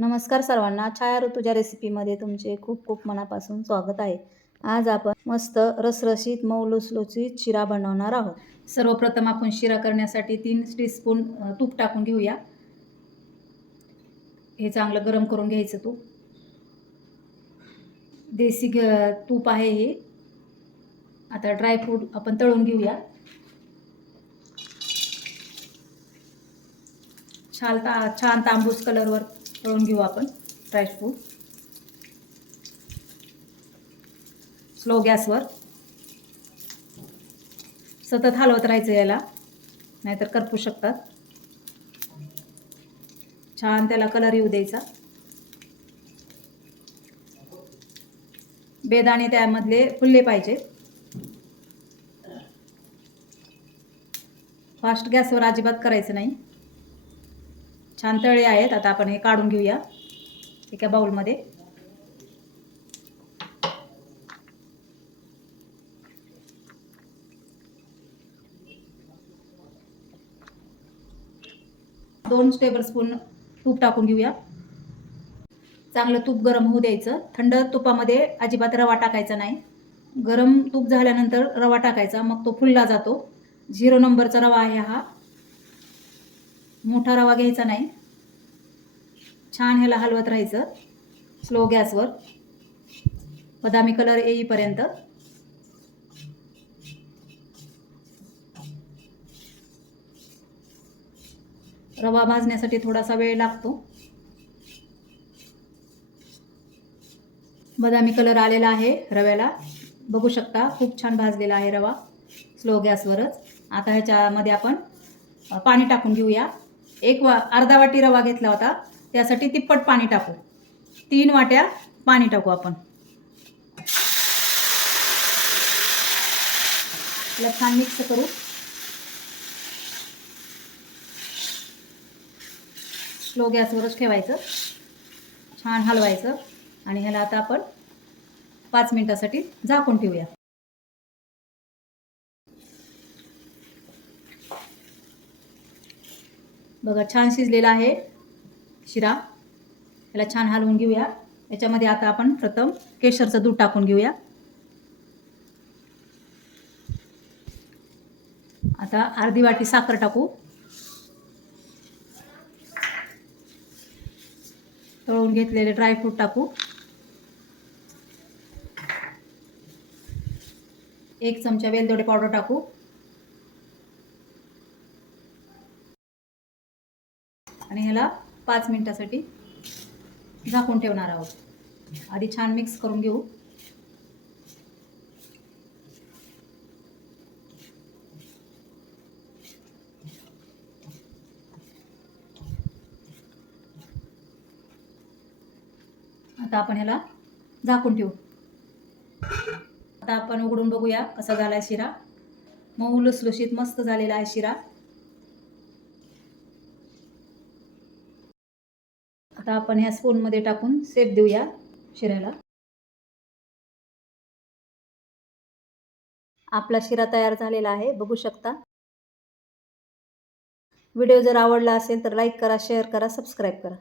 नमस्कार सर्वांना, छाया ऋतुजा रेसिपीमध्ये तुमचे खूप खूप मनापासून स्वागत आहे। आज आपण मस्त रसरशीत मऊ लुसलुशीत शिरा बनवणार आहोत। सर्वप्रथम आपण शिरा करण्यासाठी 3 टीस्पून तूप टाकून घेऊया। हे चांगलं गरम करून घ्यायचं तूप। देसी तूप आहे हे। आता ड्रायफ्रूट आपण तळून घेऊया। छान तांबूस कलरवर तळून घेऊ आपण ड्रायफ्रूट। स्लो गॅसवर सतत हलवत राहायचं याला, नाहीतर करपू शकतात। छान त्याला कलर येऊ द्यायचा। बेदाणे त्यामधले फुलले पाहिजे। फास्ट गॅसवर अजिबात करायचं नाही। छान तळे आहेत। आता आपण हे काढून घेऊया एका बाउलमध्ये। दोन टेबलस्पून तूप टाकून घेऊया। चांगलं तूप गरम होऊ द्यायचं। थंड तुपामध्ये अजिबात रवा टाकायचा नाही। गरम तूप झाल्यानंतर रवा टाकायचा, मग तो फुलला जातो। 0 नंबरचा रवा आहे हा, मोठा रवा घ्यायचा नाही। छान ह्याला हलवत राहायचं स्लो गॅसवर, बदामी कलर येईपर्यंत। रवा भाजण्यासाठी थोडासा वेळ लागतो। बदामी कलर आलेला आहे रव्याला, बघू शकता। खूप छान भाजलेला आहे रवा स्लो गॅसवरच। आता ह्याच्यामध्ये आपण पाणी टाकून घेऊया। अर्धा वाटी रवा घेतला होता, त्यासाठी तिप्पट पाणी टाकू। 3 वाट्या पाणी टाकू आपण। याला छान मिक्स करू। स्लो गॅसवरच ठेवायचं, छान हलवायचं आणि ह्याला आता आपण 5 मिनिटासाठी झाकून ठेवूया। बघा छान शिजलेला आहे शिरा। याला छान हलवून घेऊया। याच्यामध्ये आता आपण प्रथम केशरचं दूध टाकून घेऊया। आता अर्धी वाटी साखर टाकू। तळून घेतलेले ड्रायफ्रूट टाकू। 1 चमचा वेलदोडे पावडर टाकू आणि ह्याला 5 मिनिटासाठी झाकून ठेवणार आहोत। आधी छान मिक्स करून घेऊ। आता आपण ह्याला झाकून ठेवू। आता आपण उघडून बघूया कसा झालाय शिरा। मऊ लुसलुशीत मस्त झालेला आहे शिरा। आता आपण ह्या स्पूनमध्ये टाकून शेप देऊया शिऱ्याला। आपला शिरा तयार झालेला आहे, बघू शकता। व्हिडिओ जर आवडला असेल तर लाईक करा, शेअर करा, सबस्क्राईब करा।